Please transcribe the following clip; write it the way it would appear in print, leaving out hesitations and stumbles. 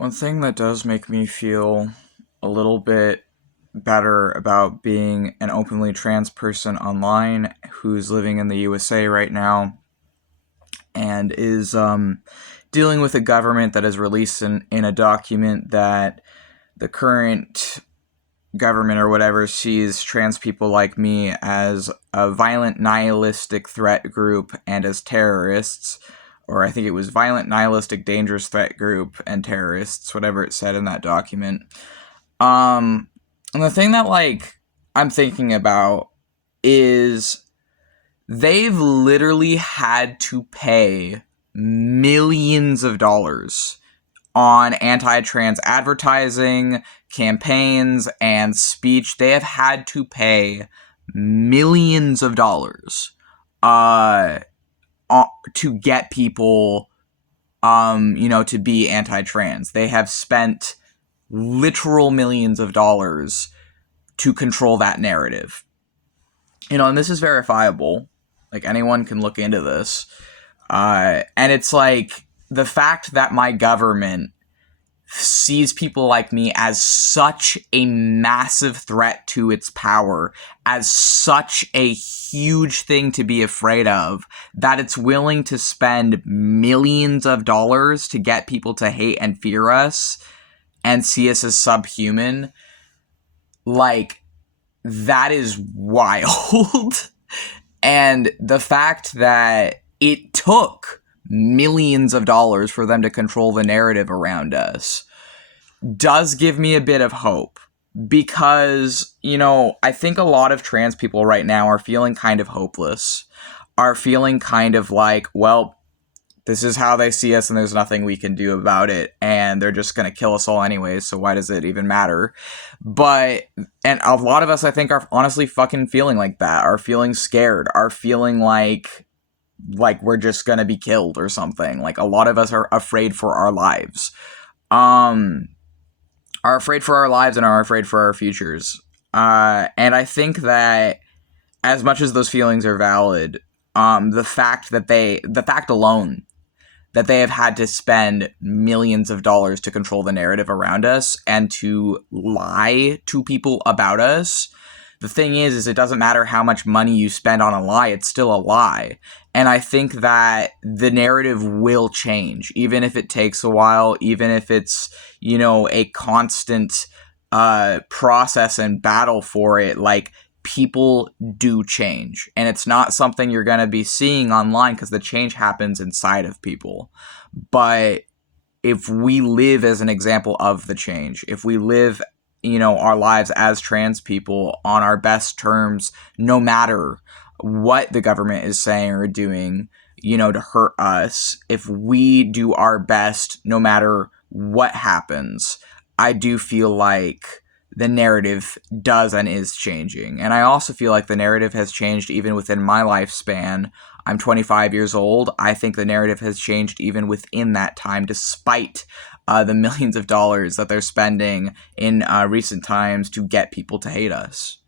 One thing that does make me feel a little bit better about being an openly trans person online who's living in the USA right now and is dealing with a government that has released in a document that the current government or whatever sees trans people like me as a violent nihilistic threat group and as terrorists, or I think it was violent nihilistic dangerous threat group and terrorists, whatever it said in that document. And the thing that I'm thinking about is they've literally had to pay millions of dollars on anti-trans advertising, campaigns, and speech. They have had to pay millions of dollars to get people, to be anti-trans. They have spent literal millions of dollars to control that narrative. And this is verifiable. Like, anyone can look into this. And it's like the fact that my government sees people like me as such a massive threat to its power, as such a huge thing to be afraid of, that it's willing to spend millions of dollars to get people to hate and fear us and see us as subhuman. Like, that is wild. And the fact that it took millions of dollars for them to control the narrative around us does give me a bit of hope. Because, I think a lot of trans people right now are feeling kind of hopeless, are feeling kind of like, well, this is how they see us and there's nothing we can do about it, and they're just going to kill us all anyways, so why does it even matter? And a lot of us, I think, are honestly fucking feeling like that, are feeling scared, are feeling like we're just going to be killed or something. Like, a lot of us are afraid for our lives. Are afraid for our lives and are afraid for our futures. And I think that as much as those feelings are valid, the fact alone that they have had to spend millions of dollars to control the narrative around us and to lie to people about us. The thing is it doesn't matter how much money you spend on a lie, it's still a lie. And I think that the narrative will change, even if it takes a while, even if it's, a constant process and battle for it. Like, people do change, and it's not something you're going to be seeing online because the change happens inside of people. But if we live as an example of the change, if we live, our lives as trans people on our best terms, no matter what the government is saying or doing, to hurt us, if we do our best, no matter what happens, I do feel like the narrative does and is changing. And I also feel like the narrative has changed even within my lifespan. I'm 25 years old. I think the narrative has changed even within that time, despite the millions of dollars that they're spending in recent times to get people to hate us.